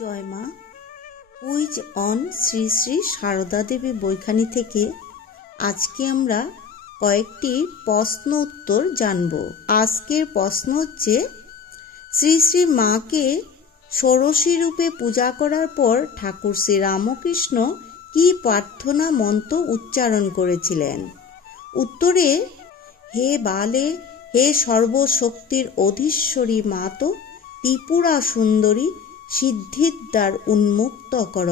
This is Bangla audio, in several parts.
জয় মা। কুইজ অন শ্রী শ্রী সারদা দেবী বইখানি থেকে আজকে আমরা কয়েকটি প্রশ্ন উত্তর জানব। আজকের প্রশ্ন হচ্ছে, শ্রী শ্রী মাকে ষোড়শী রূপে পূজা করার পর ঠাকুর শ্রী রামকৃষ্ণ কি প্রার্থনা মন্ত্র উচ্চারণ করেছিলেন? উত্তরে, হে বালে, হে সর্বশক্তির অধীশ্বরী মাতো, ত্রিপুরা সুন্দরী, সিদ্ধির দ্বার উন্মুক্ত কর।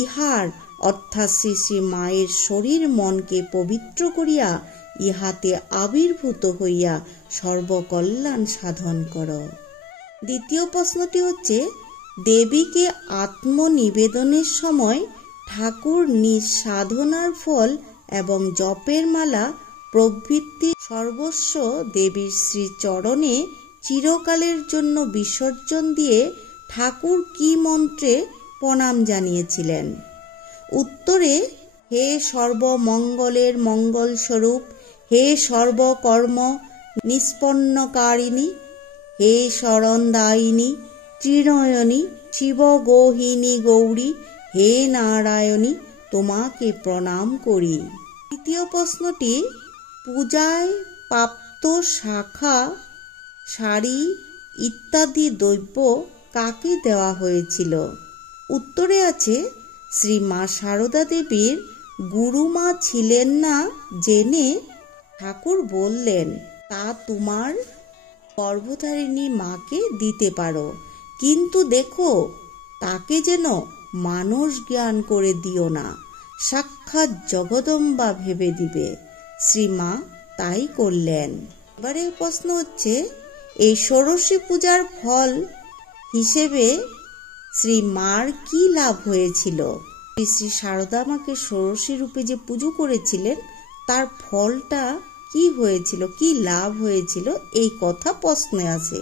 ইহার অর্থাৎ শ্রী শ্রী মায়ের শরীর মনকে পবিত্র করিয়া ইহাতে আবির্ভূত হইয়া সর্বকল্যাণ সাধন কর। দ্বিতীয় প্রশ্নটি হচ্ছে, দেবীকে আত্মনিবেদনের সময় ঠাকুর নিজ সাধনার ফল এবং জপের মালা প্রভৃতি সর্বস্ব দেবীর শ্রীচরণে চিরকালের জন্য বিসর্জন দিয়ে ঠাকুর কি মন্ত্রে প্রণাম জানিয়েছিলেন? উত্তরে, হে সর্বমঙ্গলের মঙ্গলস্বরূপ, হে সর্বকর্ম নিষ্পন্নকারিণী, হে শরণদায়িনী ত্রিনয়নী শিবগোহিনী গৌরী, হে নারায়ণী, তোমাকে প্রণাম করি। তৃতীয় প্রশ্নটি, পূজায় প্রাপ্ত শাখা, শাড়ি ইত্যাদি দ্রব্য কাকে দেওয়া হয়েছিল? উত্তরে আছে, শ্রী মা সারদা দেবীর গুরুমা ছিলেন না জেনে ঠাকুর বললেন, তা তোমার গর্ভধারিণী মাকে দিতে পারো, কিন্তু দেখো তাকে যেন মানস জ্ঞান করে দিও না, সাক্ষাৎ জগদম্বা ভেবে দিবে। শ্রীমা তাই করলেন। এবারে প্রশ্ন হচ্ছে, এই ষোড়শী পূজার ফল হিসেবে শ্রী মার কি লাভ হয়েছিল? শ্রী শ্রী সারদা মাকে ষোড়শী রূপে যে পুজো করেছিলেন তার ফলটা কি হয়েছিল, কি লাভ হয়েছিল, এই কথা প্রশ্নে আছে।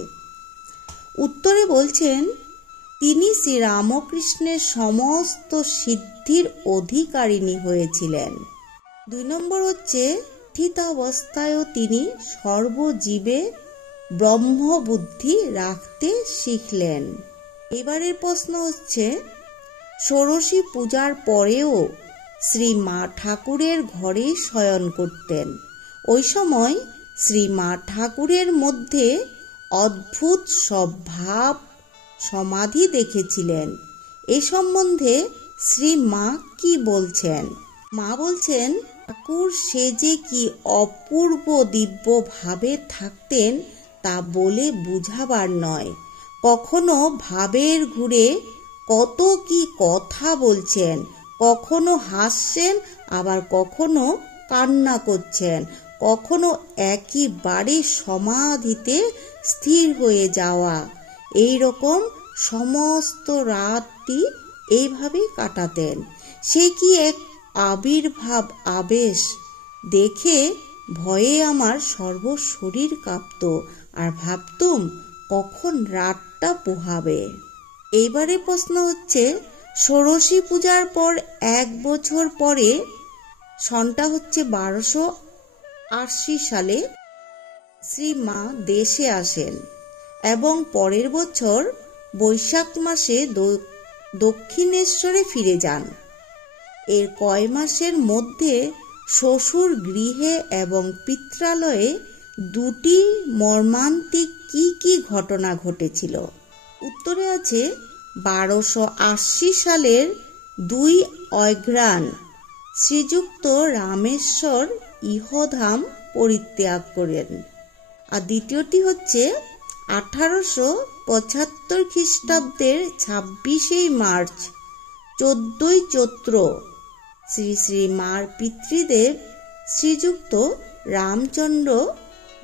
উত্তরে বলছেন, তিনি শ্রী রামকৃষ্ণের সমস্ত সিদ্ধির অধিকারিণী হয়েছিলেন। 2 নম্বর হচ্ছে, স্থিতাবস্থায়ও তিনি সর্বজীবে ব্রহ্মবুদ্ধি রাখতে শিখলেন। এবারের প্রশ্ন হচ্ছে, ষোড়শী পূজার পরেও শ্রী মা ঠাকুরের ঘরে শয়ন করতেন। ওই সময় শ্রী মা ঠাকুরের মধ্যে অদ্ভুত সব ভাব সমাধি দেখেছিলেন। এ সম্বন্ধে শ্রী মা কি বলছেন? মা বলছেন, ঠাকুর সে যে কি অপূর্ব দিব্য ভাবে থাকতেন তা বলে বুঝাবার নয়। কখনো ভাবের ঘুরে কত কি কথা বলছেন, কখনো হাসছেন, আবার কখনো কান্না করছেন, কখনো একেবারে সমাধিতে স্থির হয়ে যাওয়া, এই রকম সমস্ত রাতটি এইভাবে কাটাতেন। সে কি এক আবির্ভাব আবেশ দেখে ভয়ে আমার সর্বশরীর কাঁপত, আর ভাবতুম কখন রাতটা পোহাবে। এইবারে প্রশ্ন হচ্ছে, ষোড়শী পূজার পর 1 বছর পরে, সনটা হচ্ছে 1280 সালে শ্রী মা দেশে আসেন এবং পরের বছর বৈশাখ মাসে দক্ষিণেশ্বরে ফিরে যান। এর কয় মাসের মধ্যে শ্বশুর গৃহে এবং পিত্রালয়ে 2টি মর্মান্তিক কি কি ঘটনা ঘটেছিল? উত্তরে আছে, 1280 সালের 2 অগ্রহায়ণ শ্রীযুক্ত রামেশ্বর ইহধাম পরিত্যাগ করেন। আর দ্বিতীয়টি হচ্ছে 1875 খ্রিস্টাব্দের 26 মার্চ 14 চৈত্র শ্রী শ্রী মার পিতৃদেব শ্রীযুক্ত রামচন্দ্র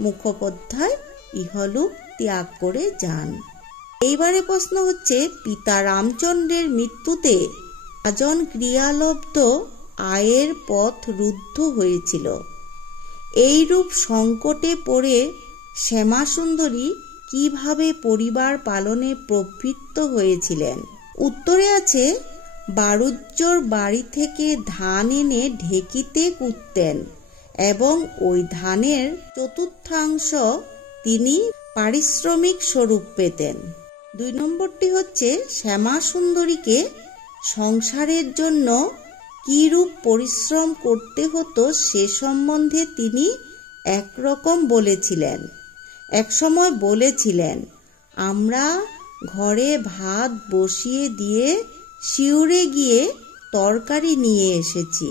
মুখোপাধ্যায় ইহলোক ত্যাগ করে যান। এইবারে প্রশ্ন হচ্ছে, পিতা রামচন্দ্রের মৃত্যুতে রাজন ক্রিয়ালব্ধ আয়ের পথ রুদ্ধ হয়েছিল। এইরূপ সংকটে পড়ে শ্যামাসুন্দরী কিভাবে পরিবার পালনে প্রবৃত্ত হয়েছিলেন? উত্তরে আছে, বাড়ুজ্যর বাড়ি থেকে ধান এনে ঢেকিতে কুটতেন এবং ওই ধানের 1/4 তিনি পারিশ্রমিক স্বরূপ পেতেন। 2 নম্বরটি হচ্ছে শ্যামা সুন্দরীকে সংসারের জন্য কিরূপ পরিশ্রম করতে হতো সে সম্বন্ধে তিনি একরকম বলেছিলেন। একসময় বলেছিলেন, আমরা ঘরে ভাত বসিয়ে দিয়ে শিউরে গিয়ে তরকারি নিয়ে এসেছি।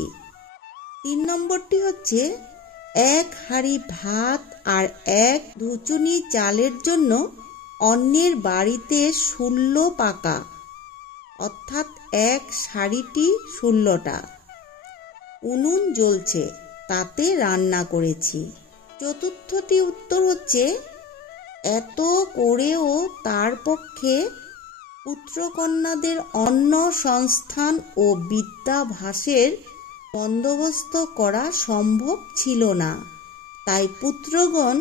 3 নম্বরটি হচ্ছে 1 হাঁড়ি ভাত আর 1 ধুচুনি চালের জন্য অন্যের বাড়িতে 16 পাকা, অর্থাৎ 1 শাড়িটি 16টা উনুন জ্বলছে, তাতে রান্না করেছি। 4টি উত্তর হচ্ছে, এত করেও তার পক্ষে পুত্রকন্যাদের অন্ন সংস্থান ও বিদ্যাভ্যাসের বন্দোবস্ত করা সম্ভব ছিল না, তাই পুত্রগণ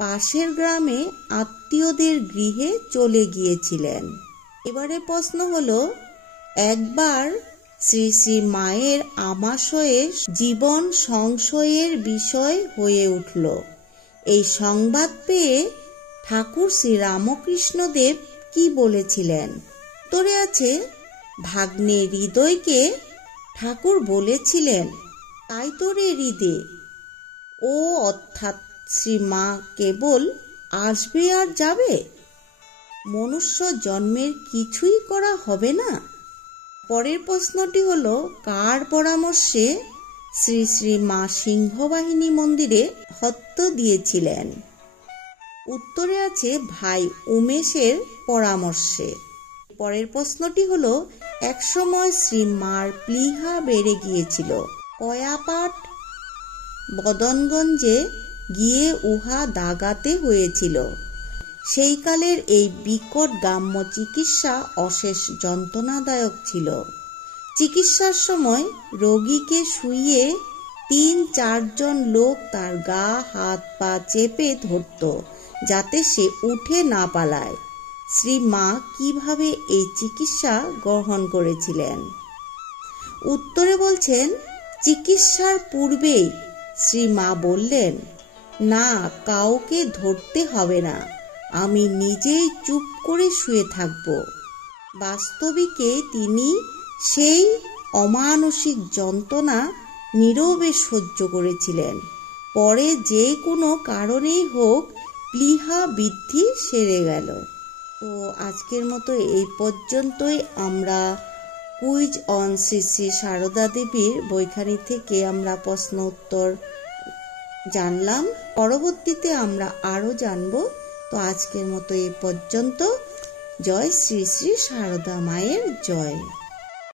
পাশের গ্রামে আত্মীয়দের গৃহে চলে গিয়েছিলেন। এবারে প্রশ্ন হলো, একবার শ্রী শ্রী মায়ের আমাশয়ে জীবন সংশয়ের বিষয় হয়ে উঠল। এই সংবাদ পেয়ে ঠাকুর শ্রী রামকৃষ্ণদেব কি বলেছিলেন? উত্তরে আছে, ভাগ্নে হৃদয়কে ঠাকুর বলেছিলেন, তাই তো রে হৃদে, ও অর্থাৎ শ্রী মা কেবল আসবে আর যাবে, মনুষ্য জন্মের কিছুই করা হবে না। পরের প্রশ্নটি হলো, কার পরামর্শে শ্রী শ্রী মা সিংহবাহিনী মন্দিরে হত্য দিয়েছিলেন? উত্তরে আছে, ভাই উমেশের পরামর্শে। পরের প্রশ্নটি হলো, একসময় শ্রী মার প্লীহা বেড়ে গিয়েছিল, কয়াপাট বদনগঞ্জে গিয়ে উহা দাগাতে হয়েছিল। সেই কালের এই বিকট গ্রাম্য চিকিৎসা অশেষ যন্ত্রণাদায়ক ছিল। চিকিৎসার সময় রোগীকে শুইয়ে 3-4 জন লোক তার গা হাত পা চেপে ধরত, যাতে সে উঠে না পালায়। শ্রী মা কিভাবে এই চিকিৎসা গ্রহণ করেছিলেন? উত্তরে বলছেন, চিকিৎসার পূর্বেই শ্রী মা বললেন, না, কাউকে ধরতে হবে না, আমি নিজেই চুপ করে শুয়ে থাকব। বাস্তবিকে তিনি সেই অমানসিক যন্ত্রণা নীরবে সহ্য করেছিলেন। পরে যে কোনো কারণেই হোক প্লীহা বৃদ্ধি সেরে গেল। তো আজকের মতো এই পর্যন্তই। আমরা কুইজ অন শ্রী শ্রী সারদা দেবীর বইখানি থেকে আমরা প্রশ্ন উত্তর জানলাম। পরবর্তীতে আমরা আরো জানব। তো আজকের মতো এই পর্যন্ত। জয় শ্রী শ্রী সারদা মায়ের জয়।